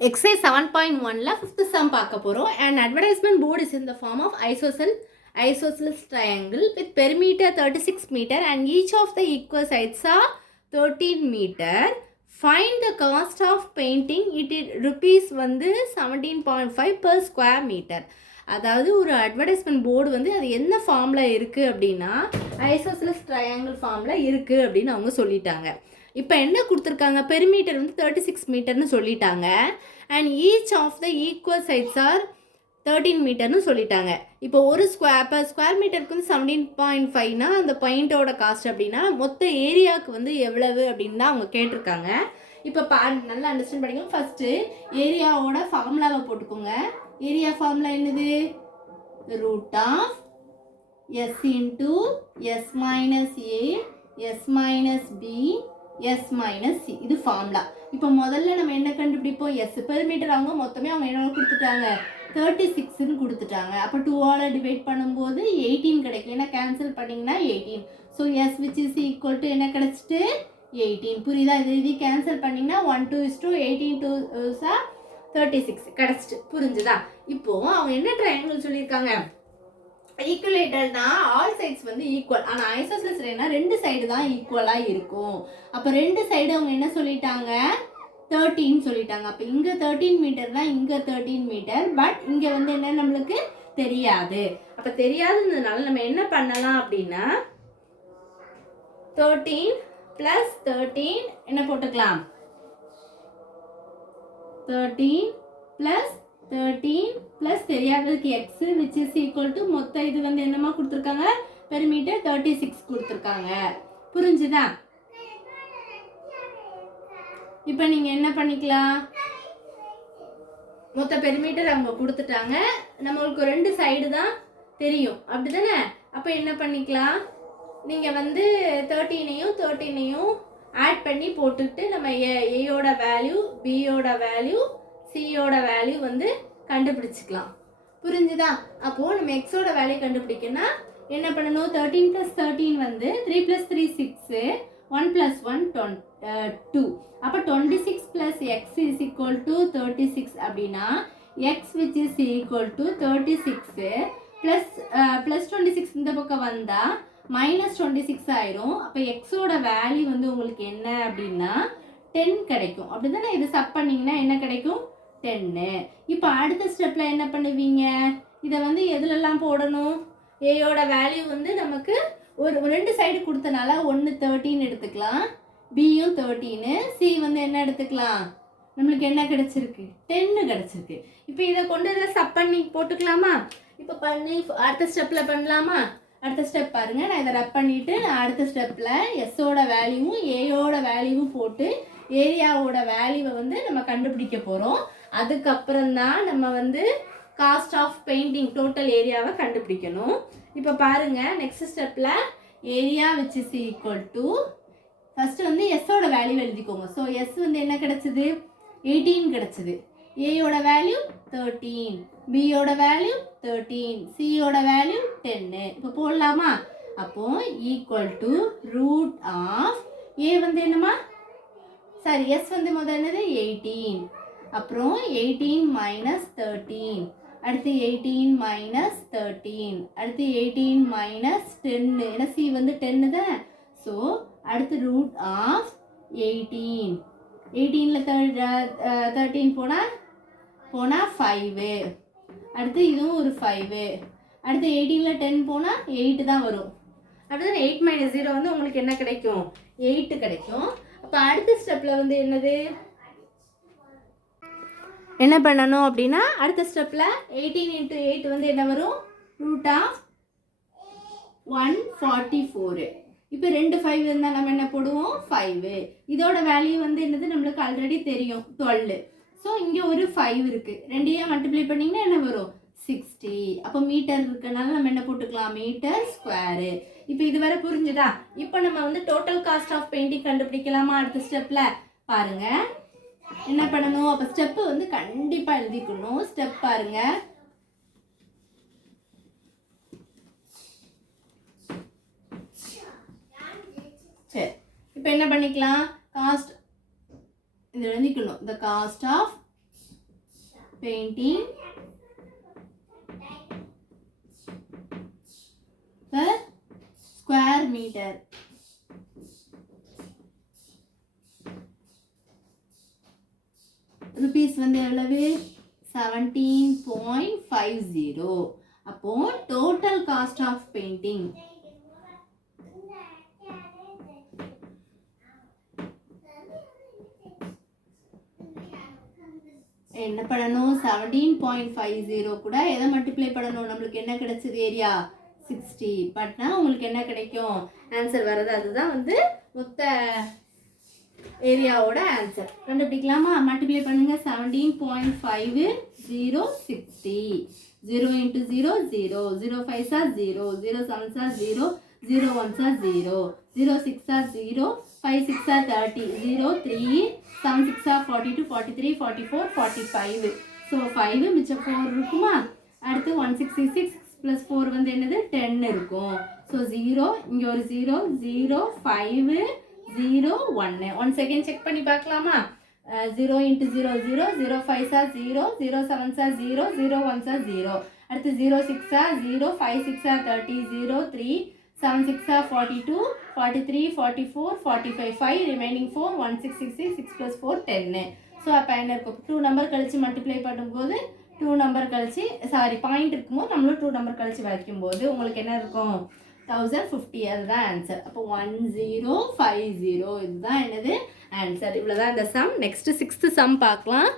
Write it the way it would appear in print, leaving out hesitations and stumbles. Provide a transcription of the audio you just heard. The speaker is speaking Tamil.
Exercise 7.1 fifth sum பார்க்க போறோம். An advertisement board is in the form of isosceles triangle with perimeter 36 meter and each of the equal sides are 13 meter. Find the cost of painting it rupees வந்து 17.5 per square meter. அதாவது ஒரு அட்வர்டைஸ்மெண்ட் போர்டு வந்து அது என்ன ஃபார்மில் இருக்குது அப்படின்னா ஐசோசெலஸ் ட்ரையாங்கிள் ஃபார்மில் இருக்குது அப்படின்னு அவங்க சொல்லிட்டாங்க. இப்போ என்ன கொடுத்துருக்காங்க, பெரிமீட்டர் வந்து 36 மீட்டர்னு சொல்லிட்டாங்க. And each of the equal sides are 13 மீட்டர்னு சொல்லிட்டாங்க. இப்போ ஒரு ஸ்கொயர் மீட்டருக்கு வந்து 17.5னா அந்த பாயிண்டோட காஸ்ட் அப்படின்னா மொத்த ஏரியாவுக்கு வந்து எவ்வளவு அப்படின்னு தான் அவங்க கேட்டிருக்காங்க. இப்போ நல்லா அண்டர்ஸ்டாண்ட் பண்ணிக்கோங்க. ஃபஸ்ட்டு ஏரியாவோட ஃபார்முலாவை போட்டுக்கோங்க. ஏரியா ஃபார்முலா என்னது? Root of S into S minus A S minus B S minus C, இது ஃபார்முலா. இப்போ முதல்ல நம்ம என்ன கண்டுபிடிப்போம்? எஸ் பெரிமீட்டர் அவங்க மொத்தமே அவங்க என்ன கொடுத்துட்டாங்க, 36ன்னு கொடுத்துட்டாங்க. அப்போ 2ஆல் டிவைட் பண்ணும்போது 18 கிடைக்கும். ஏன்னா கேன்சல் பண்ணிங்கன்னா 18. So S which is equal to என்ன கிடச்சிட்டு 18. புரியுதா? இது கேன்சல் பண்ணிங்கன்னா 1:18 2 36 கிடச்சிட்டு. புரிஞ்சுதா? இப்போது அவங்க என்ன ட்ரையாங்கிள் சொல்லியிருக்காங்க, ஈக்குவலேட்டர்னா ஆல் சைட்ஸ் வந்து ஈக்குவல். ஆனால் ஐசோசெலஸ்னா ரெண்டு சைடு தான் ஈக்குவலாக இருக்கும். அப்போ ரெண்டு சைடு அவங்க என்ன சொல்லிட்டாங்க, 13 சொல்லிட்டாங்க. அப்போ இங்கே 13 மீட்டர்னா இங்கே 13 மீட்டர். பட் இங்கே வந்து என்ன நம்மளுக்கு தெரியாது. அப்போ தெரியாதுன்றதுனால நம்ம என்ன பண்ணலாம் அப்படின்னா 13 + 13 என்ன போட்டுக்கலாம், 13 + 13 + தெரியாததுக்கு x which is equal to மொத்த இது வந்து என்னமா கொடுத்துருக்காங்க, பெரிமீட்டர் 36 கொடுத்துருக்காங்க. புரிஞ்சுதா? இப்போ நீங்கள் என்ன பண்ணிக்கலாம், மொத்த பெரிமீட்டர் அவங்க கொடுத்துட்டாங்க. நம்மளுக்கு ரெண்டு சைடு தான் தெரியும், அப்படி தானே? அப்போ என்ன பண்ணிக்கலாம், நீங்கள் வந்து 13ஐயும் ஆட் பண்ணி போட்டுக்கிட்டு நம்ம ஏயோட வேல்யூ, பியோட வேல்யூ, சியோட வேல்யூ வந்து கண்டுபிடிச்சிக்கலாம். புரிஞ்சுதா? அப்போது நம்ம எக்ஸோட வேல்யூ கண்டுபிடிக்கணும்னா என்ன பண்ணணும், 13 + 13 வந்து 3 + 3 6, 1 + 1 2. அப்போ 26 + x is equal to 36 அப்படின்னா x which is equal to 36 + 26 இந்த பக்கம் வந்தால் -26 ஆயிரும். அப்போ எக்ஸோட வேல்யூ வந்து உங்களுக்கு என்ன அப்படின்னா 10 கிடைக்கும். அப்படி தானே? இது சப் பண்ணிங்கன்னா என்ன கிடைக்கும், 10. இப்போ அடுத்த ஸ்டெப்பில் என்ன பண்ணுவீங்க, இதை வந்து எதுலெல்லாம் போடணும், ஏயோட வேல்யூ வந்து நமக்கு ஒரு ரெண்டு சைடு கொடுத்தனால 1 13 எடுத்துக்கலாம், பியும் 13, சி வந்து என்ன எடுத்துக்கலாம், நம்மளுக்கு என்ன கிடைச்சிருக்கு, 10 கிடைச்சிருக்கு. இப்போ இதை கொண்டு இதில் சப் பண்ணி போட்டுக்கலாமா? இப்போ பண்ணி அடுத்த ஸ்டெப்பில் பண்ணலாமா? அடுத்த ஸ்டெப் பாருங்கள். நான் இதை ரப் பண்ணிவிட்டு நான் அடுத்த ஸ்டெப்பில் எஸ்ஸோட வேல்யூவும் ஏயோட வேல்யூவும் போட்டு ஏரியாவோட வேல்யூவை வந்து நம்ம கண்டுபிடிக்க போகிறோம். அதுக்கப்புறம் தான் நம்ம வந்து காஸ்ட் ஆஃப் பெயிண்டிங் டோட்டல் ஏரியாவை கண்டுபிடிக்கணும். இப்போ பாருங்கள், நெக்ஸ்ட் ஸ்டெப்பில் area which is equal to first வந்து எஸ்ஸோட வேல்யூ எழுதிக்கோங்க. ஸோ எஸ் வந்து என்ன கிடச்சிது, 18 கிடச்சிது. ஏயோட வேல்யூ 13, பியோட வேல்யூ 13, சியோட வேல்யூ 10. இப்போ போடலாமா? அப்போ ஈக்குவல் டு ரூட் ஆஃப் ஏ வந்து என்னமா, சாரி எஸ் வந்து முதல் என்னது 18, அப்புறம் 18 - 13, அடுத்து 18 - 13, அடுத்து 18 - 10. ஏன்னா சி வந்து 10 தான். ஸோ அடுத்து ரூட் ஆஃப் 18, 18ல் 13 போனால் 5, அடுத்து இதுவும் ஒரு 5, அடுத்து 18ல் 10 போனால் 8 தான் வரும். அடுத்து 8 - 0 வந்து உங்களுக்கு என்ன கிடைக்கும், 8 கிடைக்கும். அப்போ அடுத்த ஸ்டெப்பில் வந்து என்னது, என்ன பண்ணணும் அப்படின்னா அடுத்த ஸ்டெப்பில் 18 × 8 வந்து என்ன வரும், ரூட் ஆஃப் 144. இப்போ 2 5 இருந்தால் நம்ம என்ன போடுவோம், 5. இதோட வேல்யூ வந்து என்னது நம்மளுக்கு ஆல்ரெடி தெரியும், 12. ஸோ இங்கே ஒரு 5 இருக்குது, ரெண்டையும் மல்டிப்ளை பண்ணிங்கன்னா என்ன வரும், 60. அப்போ மீட்டர் இருக்கனால நம்ம என்ன போட்டுக்கலாம், மீட்டர் ஸ்கொயரு. இப்போ இது வரை புரிஞ்சுதா? இப்போ நம்ம வந்து டோட்டல் காஸ்ட் ஆஃப் பெயிண்டிங் கண்டுபிடிக்கலாமா? அடுத்த ஸ்டெப்பில் பாருங்கள் என்ன பண்ணணும். அப்போ ஸ்டெப்பு வந்து கண்டிப்பாக எழுதிக்கணும். ஸ்டெப் பாருங்கள், சரி. இப்போ என்ன பண்ணிக்கலாம், காஸ்ட் இது எழுதிக்கணும், the cost of painting per square meter. Rupees வந்து எவ்வளவு 17.50. அப்போ டோட்டல் காஸ்ட் ஆஃப் பெயிண்டிங் என்ன பண்ணணும் 17.50 கூட எதை மல்டிப்ளை பண்ணணும் நம்மளுக்கு என்ன கிடைச்சது ஏரியா 60 பட்னா உங்களுக்கு என்ன கிடைக்கும் ஆன்சர் வர்றது அதுதான் வந்து மொத்த ஏரியாவோட ஆன்சர் கண்டுபிடிக்கலாமா மல்டிப்ளை பண்ணுங்க 17.50 60 0 into 0 0 0 5s are 0 0 7s are 0 0 1s are 0 0 6 are 0 5 6 are 30 0 3 7 6 are 42 43 44 45 so 5 மிச்சம் 4 இருக்குமா அடுத்து 166 + 4 வந்து என்னது 10 இருக்கும் ஸோ 0 இங்கே ஒரு 0 0 5 0 1 ஒன் செகண்ட் செக் பண்ணி பார்க்கலாமா 0 into 0 0 0 5s are 0 0 7s are 0 0 1s are 0 அடுத்து 0 6 are 0 5 6 are 30 0 3 7 6 are 42 43 44 45 5 remaining 4 1666 6 + 4 10 so அப்போ என்ன இருக்கும் 2 நம்பர் கழிச்சு மல்டிப்ளை பண்ணும்போது 2 நம்பர் கழிச்சு சாரி பாயிண்ட் இருக்கும்போது நம்மளும் 2 நம்பர் கழிச்சு வைக்கும்போது உங்களுக்கு என்ன இருக்கும் 1050 அதுதான் ஆன்சர் அப்போ 1050 இதுதான் என்னது ஆன்சர் இவ்வளோதான் இந்த சம் நெக்ஸ்ட் 6th சம் பார்க்கலாம்